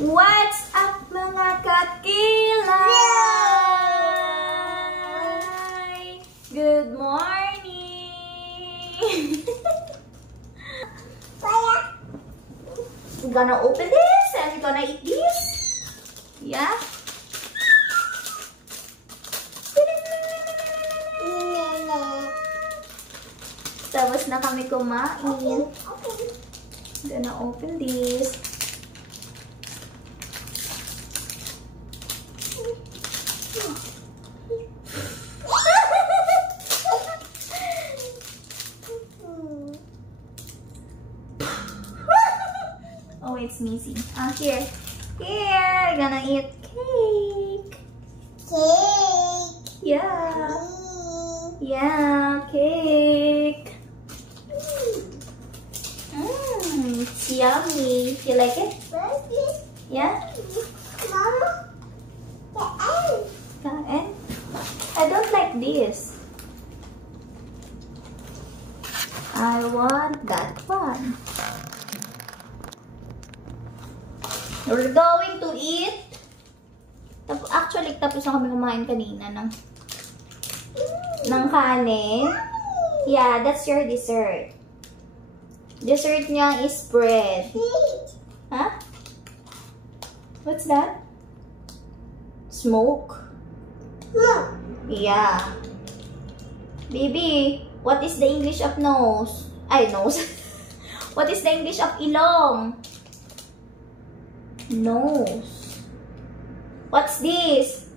What's up mga kakilay? Good morning! We're gonna open this and we're gonna eat this. Yeah? Tapos na kami kumain. Gonna open this. Oh, it's missing. Here. Here, gonna eat cake. Cake. Yeah. Yeah, cake. It's yummy. You like it? Yeah? Mama, Kain? I don't like this. I want that one. We're going to eat. Actually, tapos na kami kumain kanina ng kanin. Yeah, that's your dessert. Dessert niya is bread. Huh? What's that? Smoke? Yeah. Baby, what is the English of nose? Ay, nose. What is the English of ilong? Nose. What's this?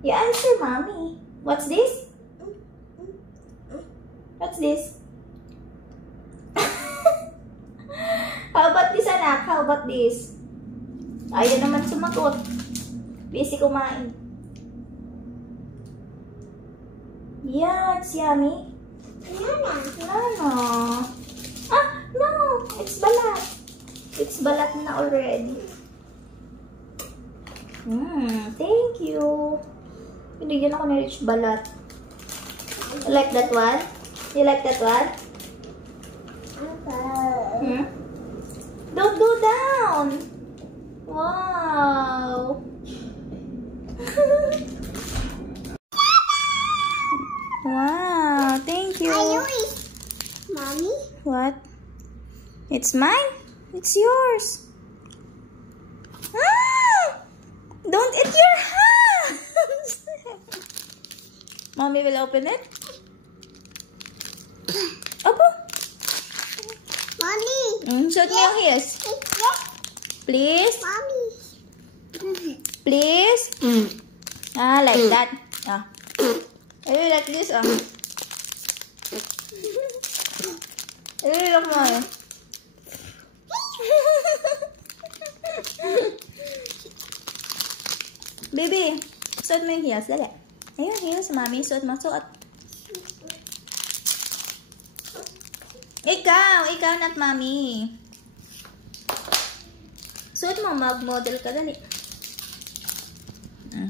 You answer, mommy. What's this? What's this? How about this, anak? How about this? Ayaw naman sumagot. Busy kumain. Yeah, it's yummy. No. Ah, no. It's balat. It's balat na already. Thank you. Binigyan ako ni Rich balat. You like that one? You like that one? Don't go down. Wow. Wow, thank you. Mommy? What? It's mine? It's yours. Don't eat your hands. Mommy will open it. Opo. Mommy. Show me your ears. Please. Mommy. Please. Like that. Like this. Look more. Baby, suot mo yung heels. Dali. Ayun, heels. Mami, suot mo. Suot. Ikaw not mami. Suot mo, mag-model ka. Dali.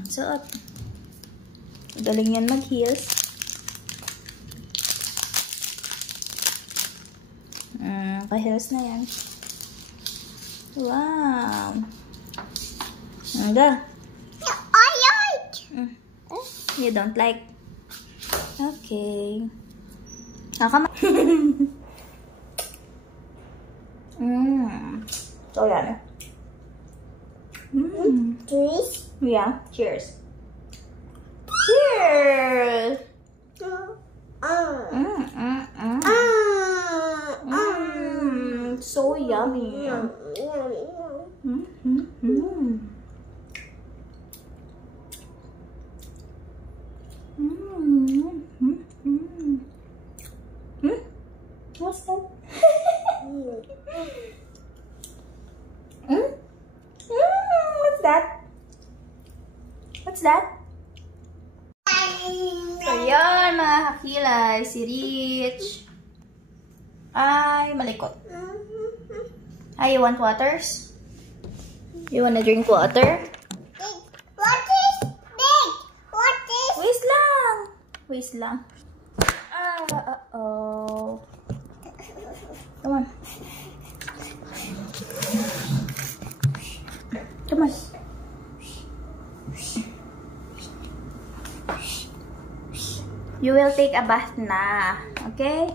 Suot. Galing yan mag-heels. Pa-heels na yan. Wow. Hangga. I like. You don't like? Okay. Nakama. So yummy. Cheers. Yeah. Cheers. Cheers. So yummy. What's that? What's that? What's that? So yun mga kakilay, si Rich ay malikot. You want waters? You wanna drink water? What is big? What is? Wait lang. Wait lang. Uh-oh. Come on. You will take a bath na. Okay?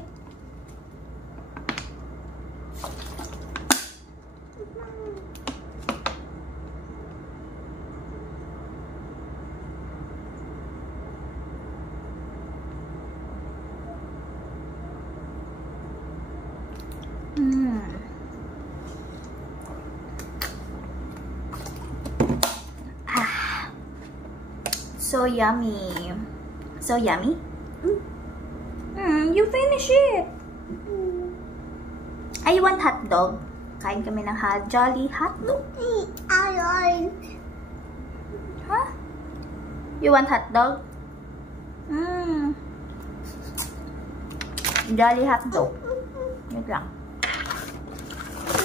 So yummy. So yummy? You finish it. I want hot dog. Kain kami ng Jolly hot dog. Huh? You want hot dog? Jolly hot dog. Wait lang.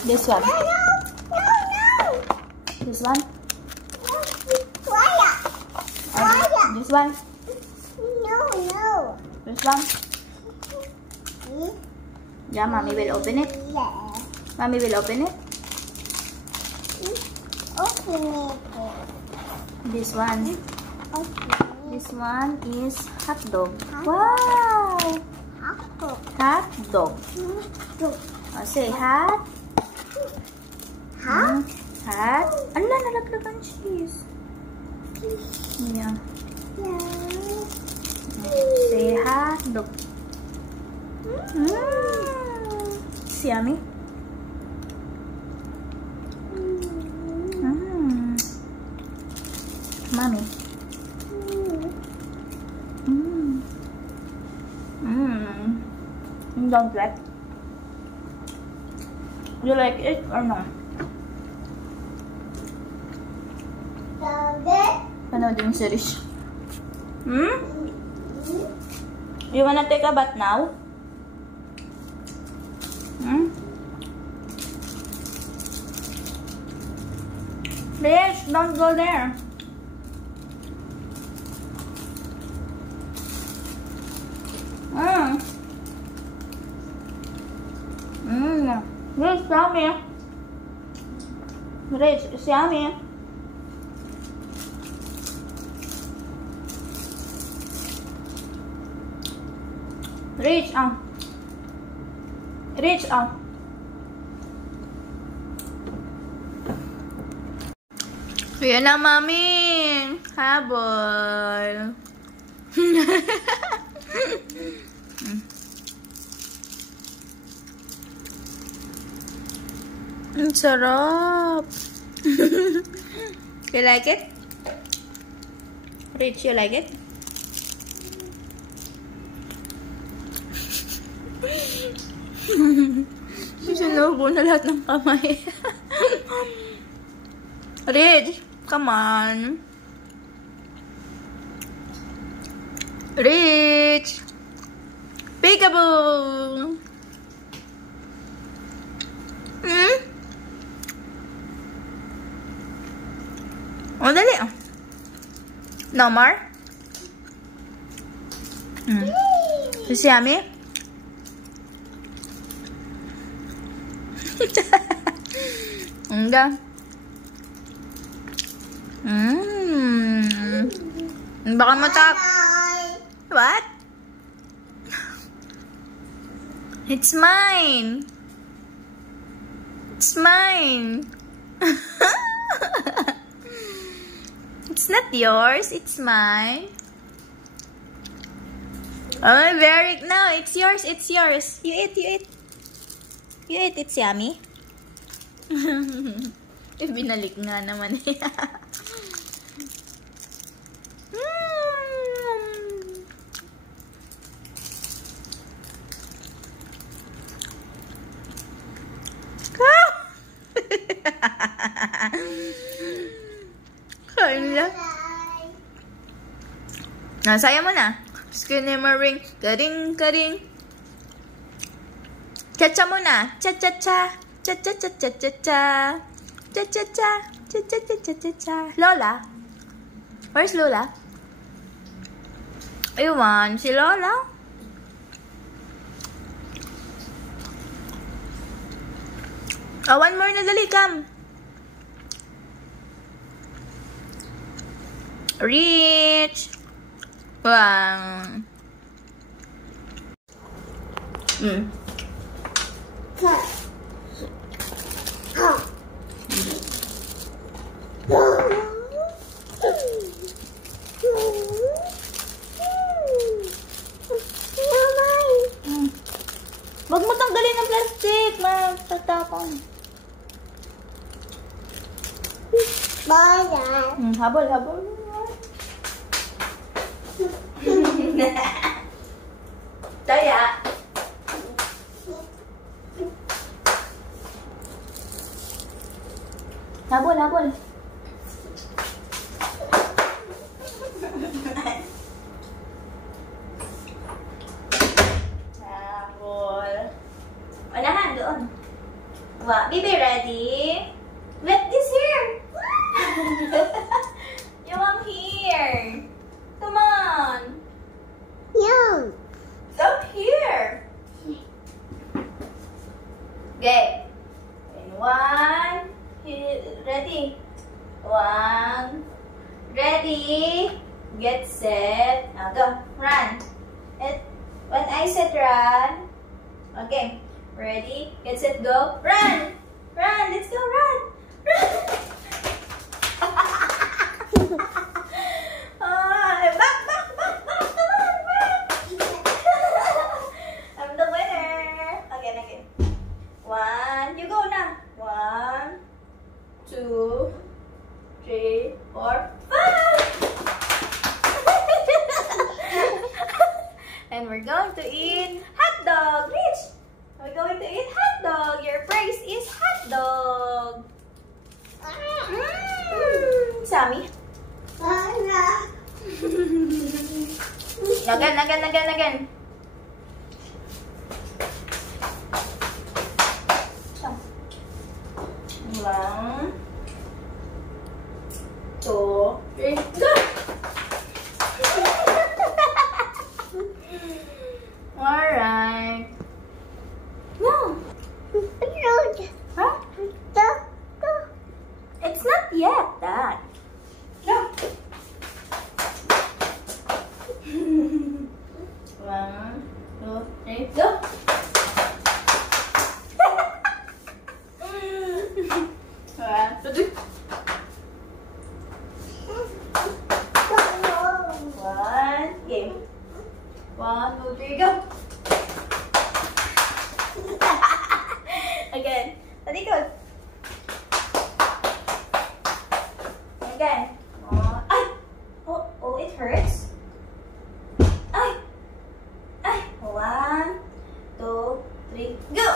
This one. This one. This one. No. This one. Yeah, mommy will open it. Yeah. Mommy will open it. Open it. This one. Okay. This one is hot dog. Wow! Hot dog. Oh, say hot. Hot? Hot. Ala, nalaglag ang cheese. Yeah. Say hot dog. It's yummy. Mommy. You don't like? You like it or no? Panood yung series. You wanna take a bath now? Please, don't go there. This is yummy. Rich, it's yummy. Rich, Rich, Ayan na, mami. Habol. Ang sarap. You like it? Rich, you like it? Sinubo na lahat ng kamay. Rich, come on. Rich. Peekaboo. Oh, dali. No more? Is yummy? Enggak. Baka matap. What? It's mine. It's mine. It's not yours. It's mine. Oh, very. No, it's yours. It's yours. You eat. You eat. You eat. It's yummy. Binalik nga naman. Kain lang. Nasaya mo na. Skinnamarink. Karing, karing. Cha-cha muna. Cha-cha-cha. Cha-cha-cha-cha-cha-cha. Cha-cha-cha. Cha-cha-cha-cha-cha. Lola? Where's Lola? Ayun, si Lola? Oh, one more na dali, come. Rich. Wow. Wag mo tanggalin ang plastic. Matatapon. Habol, habol. Daya. Habol, habol. Habol. Unahan doon. Wow, baby, ready? Wet this here. You want here. Come on. No. Up here. Okay. And one. Ready. One. Ready. Get set. Now go. Run. And when I said run. Okay. Ready. Get set. Go. Run. Run. Let's go. Run. Run. Back. Come on. Back. I'm the winner. Again. One. You go now. 1, 2, 3, 4, 5. And we're going to eat hot dog. Rich, we're going to eat hot dog. Your prize is hot dog. Sammy. Again. One, 2, 3, go! Alright. No. Huh? It's not yet that. No. 1, 2, 3, go! One, two, three, go! Again. Talikod. Again. Ay! Oh, it hurts. Ay! 1, 2, 3, go!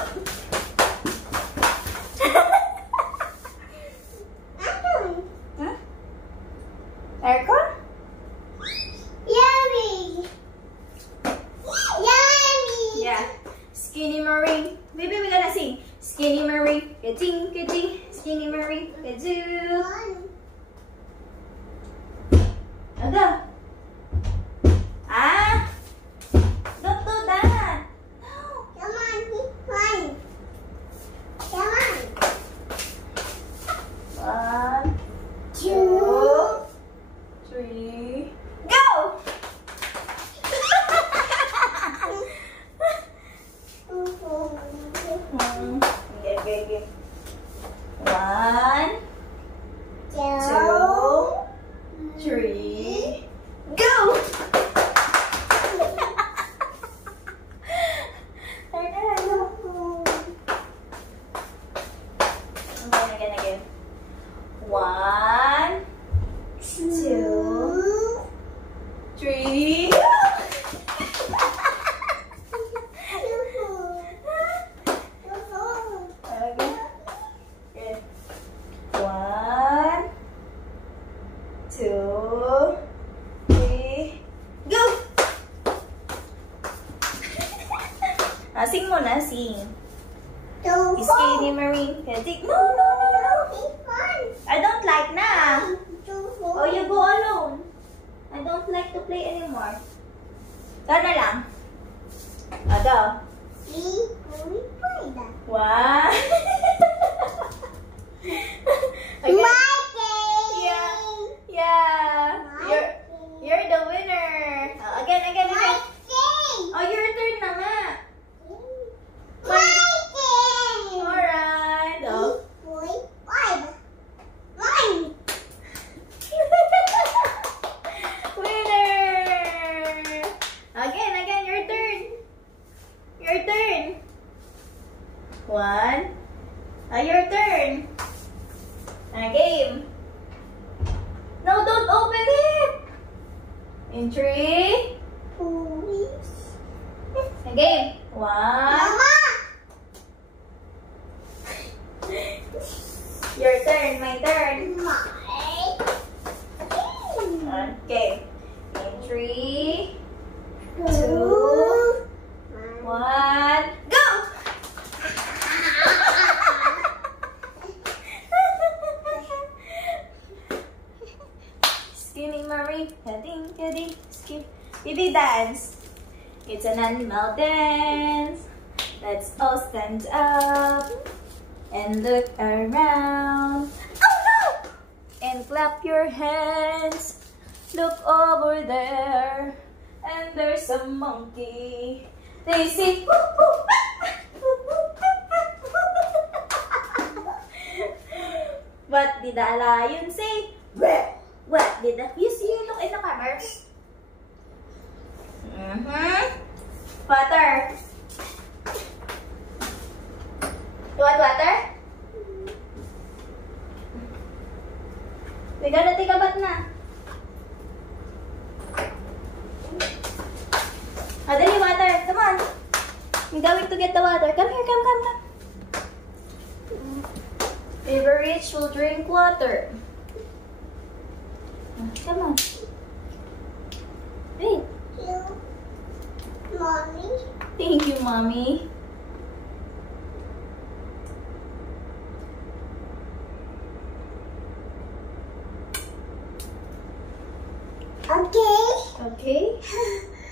Huh? Aircon? Yeah. Skinny Marie. Baby, we're gonna sing. Skinny Marie. Ka-ding, ka-ding. Skinny Marie. Ka-doo. Go. Don't do that. No. Come on, keep flying. Come on. 1, 2, 3, go! Okay. 1, 2, 3, go! Again. 1, 2, 3, go! Sing mo na, sing. Skinny Marie. No. I don't like na. Oh, you go alone. I don't like to play anymore. Ikaw na lang. Go. Wow. Yeah. You're the winner. Again. Oh, your turn na nga. In 3. Again. 1. Mama! Your turn. My turn. Okay. In 3, 2, 1. Go! Skinny Marie, heading, skip. Baby dance. It's an animal dance. Let's all stand up and look around. Oh no! And clap your hands. Look over there, and there's a monkey. They say, woo, woo, what did the lion say? What did the fish look in the camera? Water. You want water? We gotta take a bath na. Dali, water. Come on. We're going to get the water. Come here, come. River Rich will drink water. Come on. Hey. Mommy. Thank you, Mommy. Okay. Okay.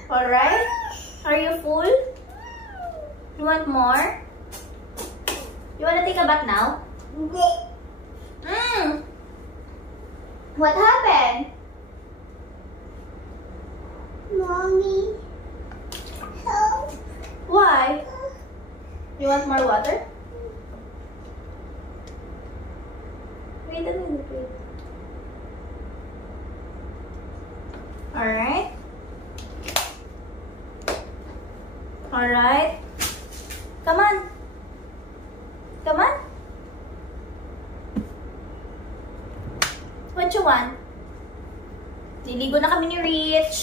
Alright. Are you full? You want more? You want to take a bath now? What happened? Mommy. Help. Why? You want more water? Wait a minute, wait. Alright. Alright. Come on. Come on. What you want? Liligo na kami ni Rich.